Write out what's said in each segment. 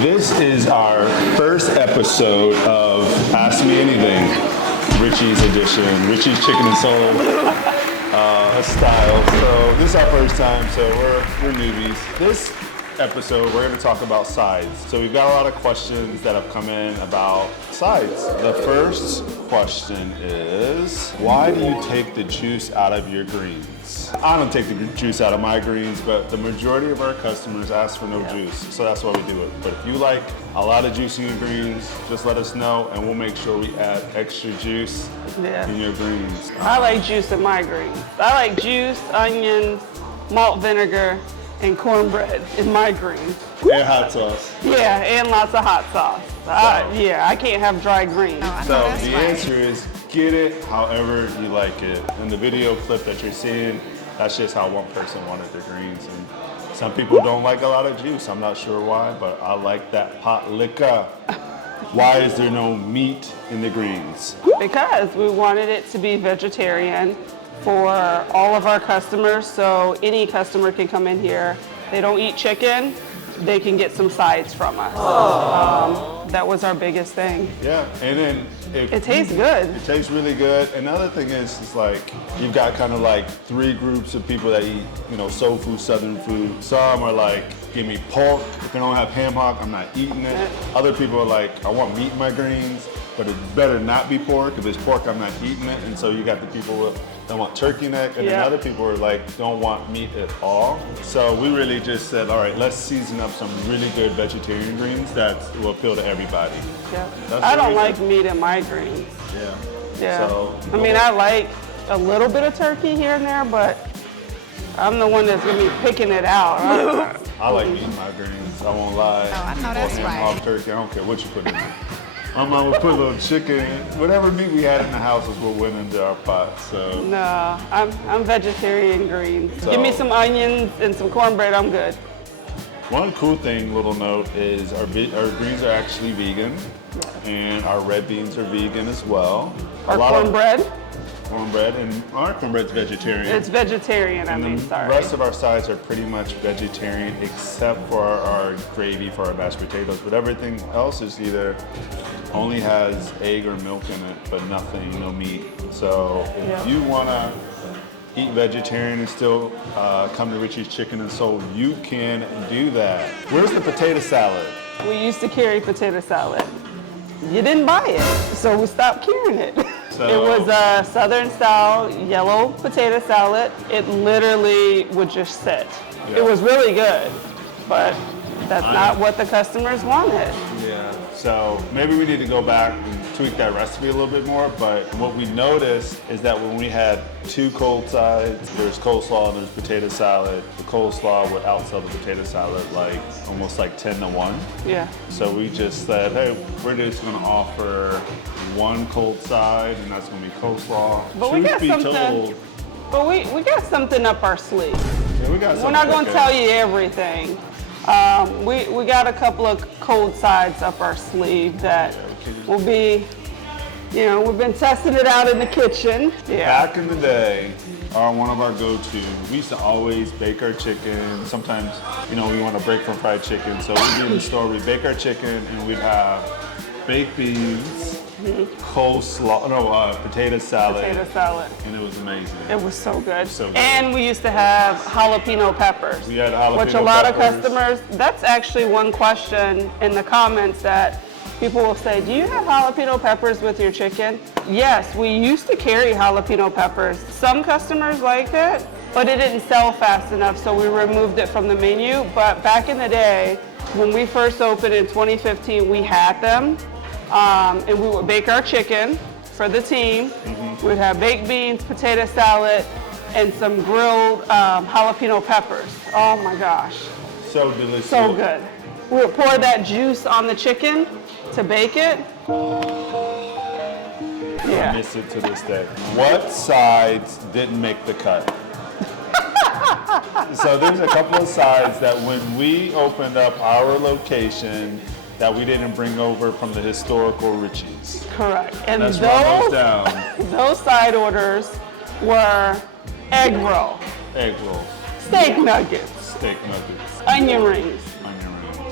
This is our first episode of Ask Me Anything, Richie's edition, Richie's Chicken and Soul style. So this is our first time, so we're newbies. This episode, we're going to talk about sides. So we've got a lot of questions that have come in about sides. The first question is, why do you take the juice out of your greens? I don't take the juice out of my greens, but the majority of our customers ask for no juice, so that's why we do it. But if you like a lot of juice in your greens, just let us know and we'll make sure we add extra juice in your greens. I like juice in my greens. I like juice, onions, malt vinegar, and cornbread in my greens. And hot sauce. Yeah, and lots of hot sauce. I can't have dry greens. So the answer is get it however you like it. In the video clip that you're seeing, that's just how one person wanted their greens. And some people don't like a lot of juice. I'm not sure why, but I like that pot liquor. Why is there no meat in the greens? Because we wanted it to be vegetarian for all of our customers, so any customer can come in here. They don't eat chicken, they can get some sides from us. That was our biggest thing. Yeah, and then it tastes good. It tastes really good. Another thing is, it's like you've got kind of like three groups of people that eat, soul food, southern food. Some are like, give me pork. If they don't have ham hock, I'm not eating it. Other people are like, I want meat in my greens, but it better not be pork. If it's pork, I'm not eating it. And so you got the people that want turkey neck, and then other people are like, don't want meat at all. So we really just said, all right, let's season up some really good vegetarian greens that will appeal to everybody. Yeah. I don't like meat in my greens. Yeah. So, I like a little bit of turkey here and there, but I'm the one that's gonna be picking it out. I like meat in my greens, I won't lie. Oh, I know that's right. Turkey, I don't care what you put in it. I'm gonna put a little chicken in. Whatever meat we had in the house is what went into our pot. So no, I'm vegetarian greens. So, give me some onions and some cornbread, I'm good. One cool thing, little note, is our greens are actually vegan, and our red beans are vegan as well. Our cornbread? Cornbread, and our cornbread's vegetarian. It's vegetarian, The rest of our sides are pretty much vegetarian except for our gravy for our mashed potatoes, but everything else is either only has egg or milk in it, but no meat. So if you wanna eat vegetarian and still come to Richie's Chicken and Soul, you can do that. Where's the potato salad? We used to carry potato salad. You didn't buy it, so we stopped carrying it. It was a Southern style yellow potato salad. It literally would just sit. It was really good, but that's not what the customers wanted. Yeah, so maybe we need to go back and tweak that recipe a little bit more, but what we noticed is that when we had two cold sides, there's coleslaw and there's potato salad. The coleslaw would outsell the potato salad almost like 10-1. Yeah. So we just said, hey, we're just gonna offer one cold side, and that's gonna be coleslaw. But we got something. But we got something up our sleeve. Yeah, we got something. We're not gonna tell you everything. We got a couple of cold sides up our sleeve that will be, we've been testing it out in the kitchen. Yeah. Back in the day, one of our go-to, we used to always bake our chicken. Sometimes, we want to break from fried chicken, so we'd be in the store, we'd bake our chicken, and we'd have baked beans, coleslaw, potato salad. Potato salad. And it was amazing. It was so good. So good. And we used to have jalapeno peppers. We had jalapeno which a lot peppers. of customers, that's actually one question in the comments that people will say, do you have jalapeno peppers with your chicken? Yes, we used to carry jalapeno peppers. Some customers liked it, but it didn't sell fast enough, so we removed it from the menu. But back in the day, when we first opened in 2015, we had them. And we would bake our chicken for the team. We'd have baked beans, potato salad, and some grilled jalapeno peppers. Oh my gosh. So delicious. So good. We would pour that juice on the chicken to bake it. I miss it to this day. What sides didn't make the cut? So there's a couple of sides that when we opened up our location, that we didn't bring over from the historical Richie's. Correct. And Let's run those down. Those side orders were egg roll, Egg roll, steak nuggets, steak nuggets, onion rings,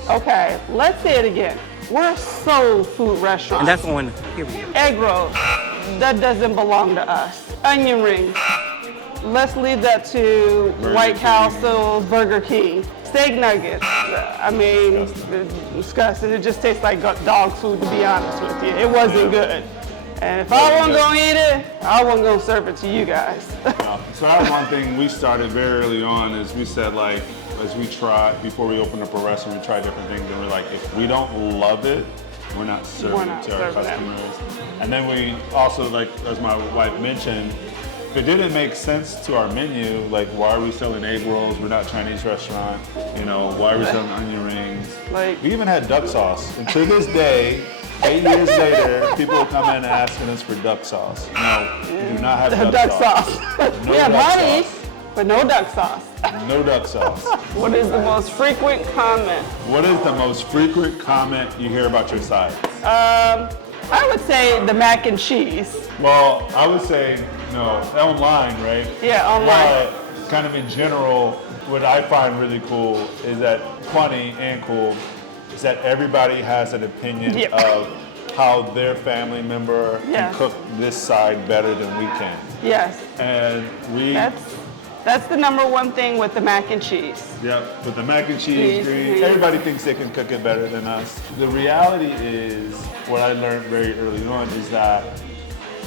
Okay, let's say it again. We're a soul food restaurant. And that's on, here we go. Egg rolls, that doesn't belong to us. Onion rings, let's leave that to White Castle, Burger King. Steak nuggets, I mean, disgusting. It just tastes like dog food, to be honest with you. It wasn't good. And if I wasn't gonna eat it, I wasn't gonna serve it to you guys. So that was one thing we started very early on is we said like, as we tried, before we opened up a restaurant, we tried different things and we're like, if we don't love it, we're not serving it to our customers. And then we also, like, as my wife mentioned, if it didn't make sense to our menu, like why are we selling egg rolls? We're not a Chinese restaurant. You know, why are we selling onion rings? Like, we even had duck sauce. And to this day, 8 years later, people will come in and asking us for duck sauce. No, we do not have duck sauce. No we have duck honey, sauce. but no duck sauce. No duck sauce. What is the most frequent comment? What is the most frequent comment you hear about your sides? I would say the mac and cheese. Well, I would say, no, online, right? Yeah, online. But kind of in general, what I find really cool is that, funny and cool, is that everybody has an opinion of how their family member can cook this side better than we can. Yes. And that's the number one thing with the mac and cheese. Yep, with the mac and cheese, greens, everybody thinks they can cook it better than us. The reality is, what I learned very early on is that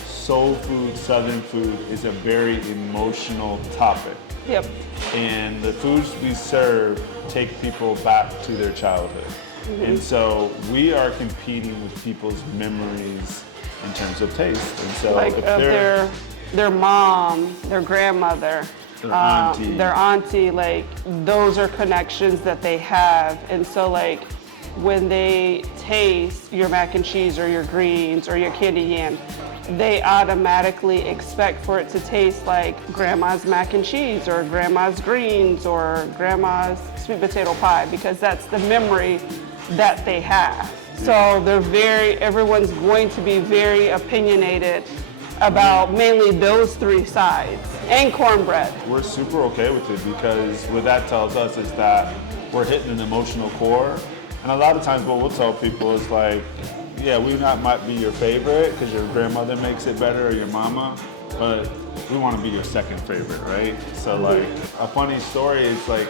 soul food, Southern food, is a very emotional topic. Yep. And the foods we serve take people back to their childhood. Mm-hmm. And so we are competing with people's memories in terms of taste. And so like if their mom, their grandmother, their auntie, like those are connections that they have. And so like when they taste your mac and cheese or your greens or your candy yam, they automatically expect for it to taste like grandma's mac and cheese or grandma's greens or grandma's sweet potato pie, because that's the memory that they have. So everyone's going to be very opinionated about mainly those three sides, and cornbread. We're super okay with it because what that tells us is that we're hitting an emotional core. And a lot of times what we'll tell people is like, yeah, we might be your favorite because your grandmother makes it better or your mama, but we want to be your second favorite, right? So like a funny story is like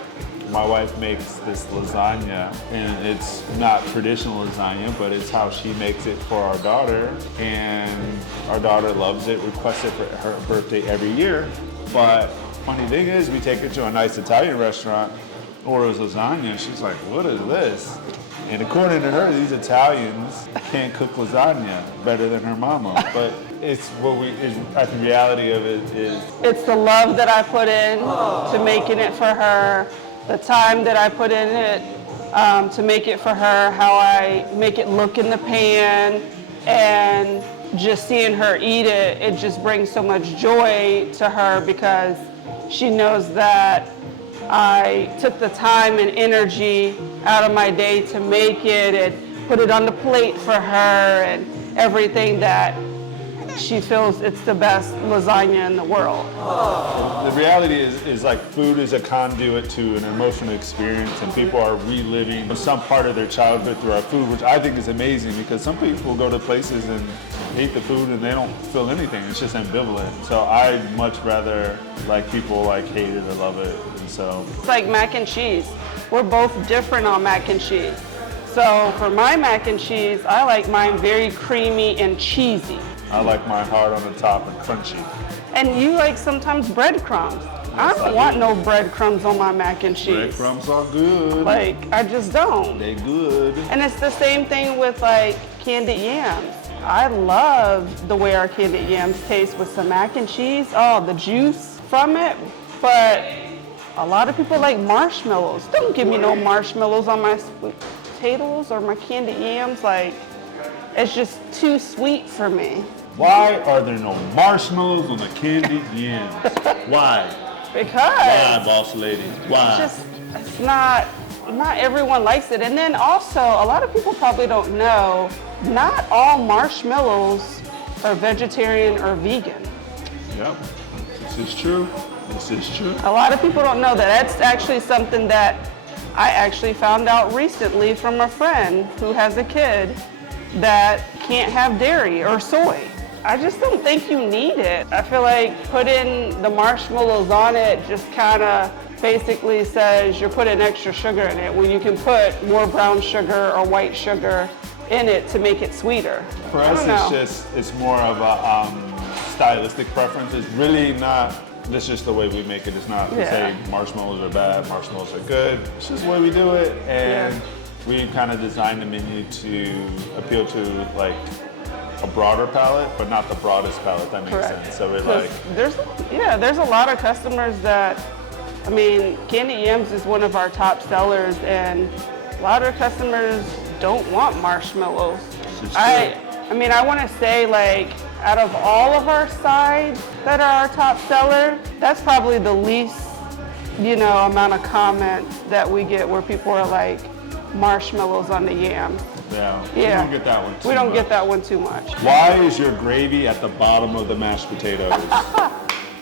my wife makes this lasagna, and it's not traditional lasagna, but it's how she makes it for our daughter, and our daughter loves it, requests it for her birthday every year. But funny thing is, we take her to a nice Italian restaurant, orders lasagna, she's like, what is this? And according to her, these Italians can't cook lasagna better than her mama. But it's the reality of it is, it's the love that I put in to making it for her, the time that I put in it to make it for her, how I make it look in the pan, and just seeing her eat it, it just brings so much joy to her because she knows that I took the time and energy out of my day to make it and put it on the plate for her, and everything that she feels it's the best lasagna in the world. The reality is like food is a conduit to an emotional experience, and people are reliving some part of their childhood through our food, which I think is amazing because some people go to places and eat the food and they don't feel anything. It's just ambivalent. So I'd much rather like people like hate it or love it. And so it's like mac and cheese. We're both different on mac and cheese. So for my mac and cheese, I like mine very creamy and cheesy. I like mine hard on the top and crunchy. And you like sometimes breadcrumbs. I don't want no breadcrumbs on my mac and cheese. Breadcrumbs are good. Like, I just don't. They good. And it's the same thing with like candied yams. I love the way our candied yams taste with some mac and cheese. Oh, the juice from it. But a lot of people like marshmallows. Don't give me no marshmallows on my sweet potatoes or my candied yams. Like, it's just too sweet for me. Why are there no marshmallows on the candied yams? Why? Because Why, boss lady? Why? It's not everyone likes it. And then also, a lot of people probably don't know, not all marshmallows are vegetarian or vegan. Yep, this is true. This is true. A lot of people don't know that. That's actually something that I actually found out recently from a friend who has a kid that can't have dairy or soy. I just don't think you need it. I feel like putting the marshmallows on it just kind of basically says you're putting extra sugar in it when you can put more brown sugar or white sugar in it to make it sweeter. For us, it's more of a stylistic preference. It's really not, that's just the way we make it. It's not to say marshmallows are bad, marshmallows are good. It's just the way we do it. And we kind of designed the menu to appeal to like a broader palette, but not the broadest palette, that makes sense. So we're like... There's a lot of customers that, I mean, candy yams is one of our top sellers, and a lot of customers don't want marshmallows. I mean, I want to say, like, out of all of our sides that are our top seller, that's probably the least, amount of comments that we get where people are like, marshmallows on the yams. Yeah. We don't get that one too much. We don't get that one too much. Why is your gravy at the bottom of the mashed potatoes?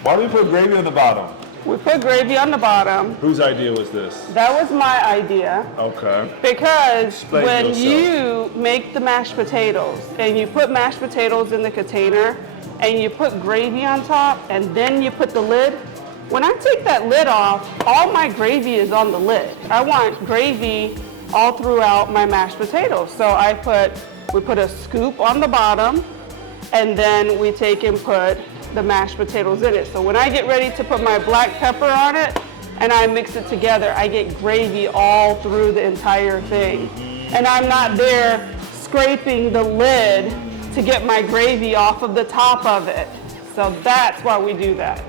Why do we put gravy on the bottom? We put gravy on the bottom. Whose idea was this? That was my idea. Okay. Because when you make the mashed potatoes and you put mashed potatoes in the container and you put gravy on top and then you put the lid, when I take that lid off, all my gravy is on the lid. I want gravy all throughout my mashed potatoes. So we put a scoop on the bottom, and then we take and put the mashed potatoes in it. So when I get ready to put my black pepper on it and I mix it together, I get gravy all through the entire thing. And I'm not there scraping the lid to get my gravy off of the top of it. So that's why we do that.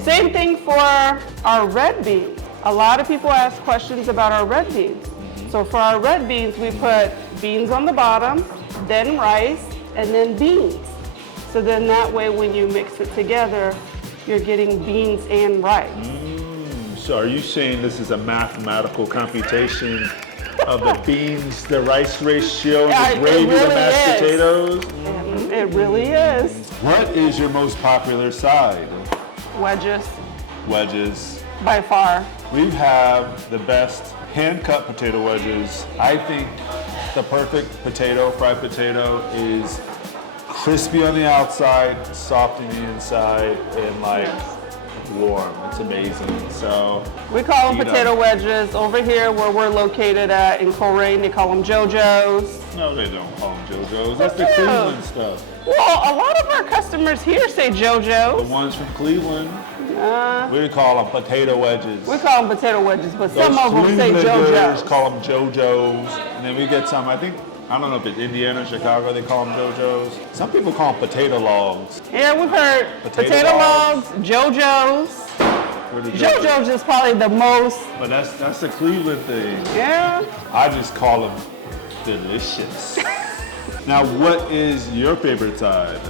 Same thing for our red beans. A lot of people ask questions about our red beans. So for our red beans, we put beans on the bottom, then rice, and then beans. So then that way when you mix it together, you're getting beans and rice. So are you saying this is a mathematical computation of the beans, the rice ratio, the gravy, the mashed potatoes? It really is. What is your most popular side? Wedges. Wedges. By far. We have the best hand-cut potato wedges. I think the perfect fried potato, is crispy on the outside, soft on the inside, and warm. It's amazing. So we call them potato wedges. Over here where we're located at in Coleraine, they call them JoJo's. No, they don't call them JoJo's. That's the Cleveland stuff. Well, a lot of our customers here say JoJo's. The ones from Cleveland. We call them potato wedges. We call them potato wedges, but some of them say JoJo's. Call them JoJo's. And then we get some, I don't know if it's Indiana or Chicago, they call them JoJo's. Some people call them potato logs. Yeah, we've heard potato logs, JoJo's. JoJo's is probably the most. But that's the Cleveland thing. Yeah. I just call them delicious. Now, what is your favorite side?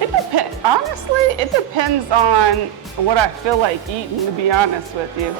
It depends. Honestly, it depends on what I feel like eating, to be honest with you.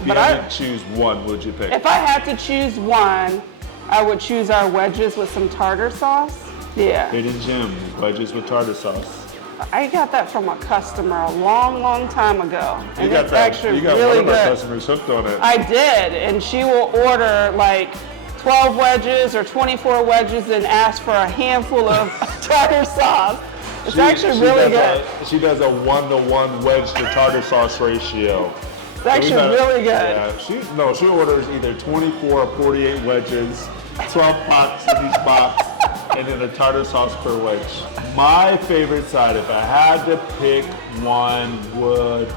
If you had to choose one, what would you pick? If I had to choose one, I would choose our wedges with some tartar sauce. Yeah. Hidden gem, wedges with tartar sauce. I got that from a customer a long, long time ago. And it's actually you got really one of good. our customers hooked on it. I did, and she will order like 12 wedges or 24 wedges and ask for a handful of tartar sauce. It's actually really good. She does a 1-to-1 wedge to tartar sauce ratio. It's actually really good. Yeah, she orders either 24 or 48 wedges, 12 pots in each box, and then a tartar sauce per wedge. My favorite side, if I had to pick one, would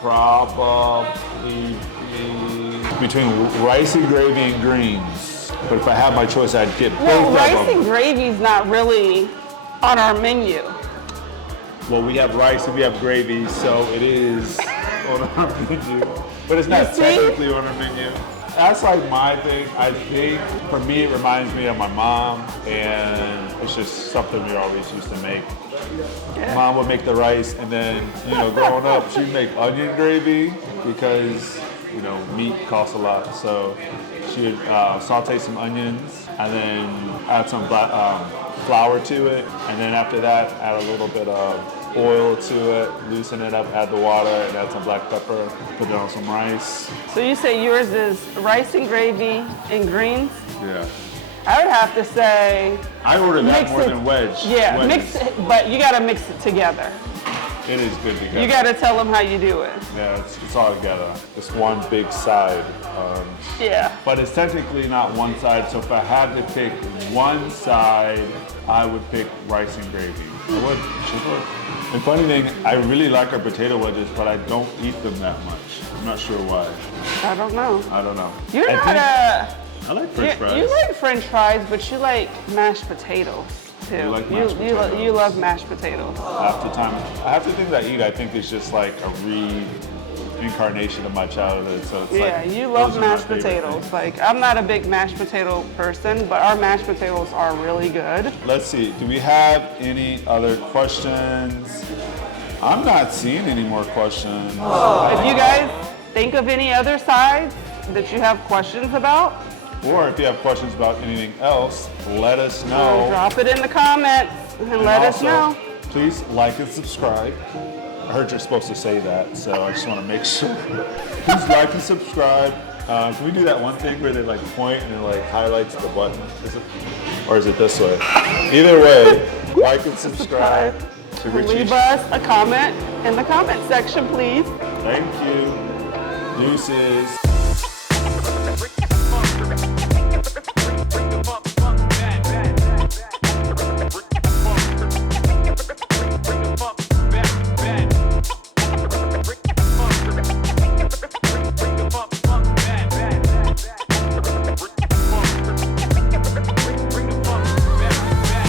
probably be between rice and gravy and greens. But if I had my choice, I'd get both of them. Well, rice and gravy's not really on our menu. Well, we have rice and we have gravy, so it is on our menu. But it's not technically on our menu. That's like my thing. I think for me, it reminds me of my mom, and it's just something we always used to make. Yeah. Mom would make the rice, and then, growing up, she'd make onion gravy because, meat costs a lot. So she would saute some onions and then add some flour to it, and then after that, add a little bit of oil to it, loosen it up, add the water, and add some black pepper, put it on some rice. So you say yours is rice and gravy and greens? Yeah. I would have to say I order that mix more it- than wedge. Yeah, wedges. mix it, but you gotta mix it together. It is good together. You gotta tell them how you do it. Yeah, it's all together. It's one big side. Yeah. But it's technically not one side, so if I had to pick one side, I would pick rice and gravy. I would. Sure. And funny thing, I really like our potato wedges, but I don't eat them that much. I'm not sure why. I don't know. I don't know. You're I not think- a. I like French fries. You like French fries, but you like mashed potatoes too. You like mashed you potatoes. love mashed potatoes. Half the time, half the things I eat, I think is just like a reincarnation of my childhood. So it's Yeah, like, you love those are my mashed favorite potatoes. things. Like, I'm not a big mashed potato person, but our mashed potatoes are really good. Let's see. Do we have any other questions? I'm not seeing any more questions. If you guys think of any other sides that you have questions about, Or if you have questions about anything else, let us know. drop it in the comments and let us Also, know. Please like and subscribe. I heard you're supposed to say that, so I just want to make sure. Please like and subscribe. Can we do that one thing where they like point and it like highlights the button? Or is it this way? Either way, like and subscribe to Richie. Leave us a comment in the comment section, please. Thank you. Deuces.